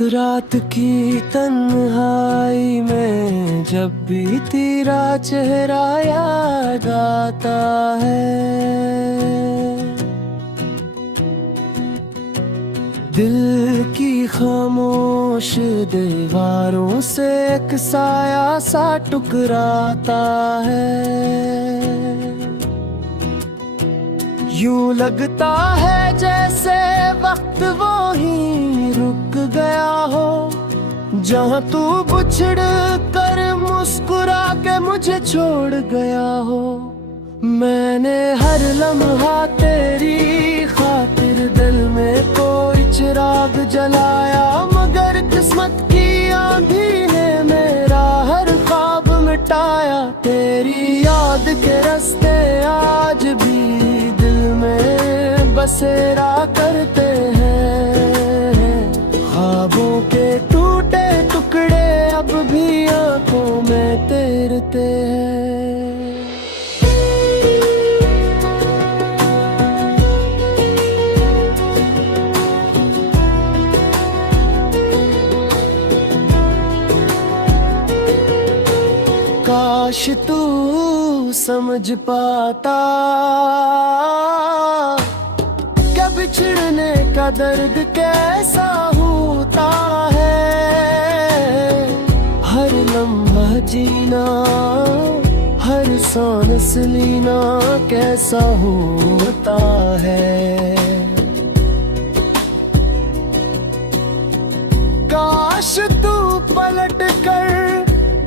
रात की तन्हाई में जब भी तेरा चेहरा याद आता है, दिल की खामोश दीवारों से एक साया सा टुकराता है। यूं लगता है जैसे वक्त वो ही रुक गया हो, जहाँ तू बिछड़ कर मुस्कुरा के मुझे छोड़ गया हो। मैंने हर लम्हा तेरी खातिर दिल में कोई चिराग जलाया, मगर किस्मत की आंधी ने मेरा हर ख्वाब मिटाया। तेरी याद के रास्ते आज भी दिल में बसेरा करते हैं, ख्वाबों के टूटे टुकड़े अब भी आंखों में तैरते हैं। काश तू समझ पाता क्या बिछड़ने का दर्द कैसा होता है। हर लम्हा जीना, हर सांस लेना कैसा होता है। काश तू पलट कर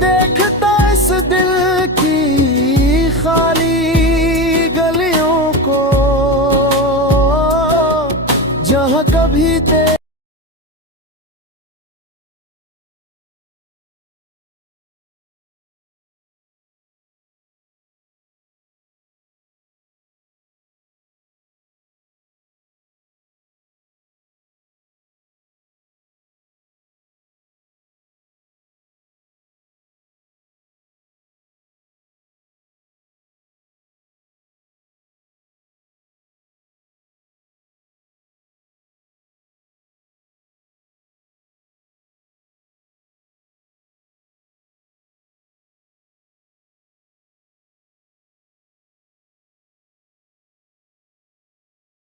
देखता इस दिल की खाली गलियों को, जहाँ कभी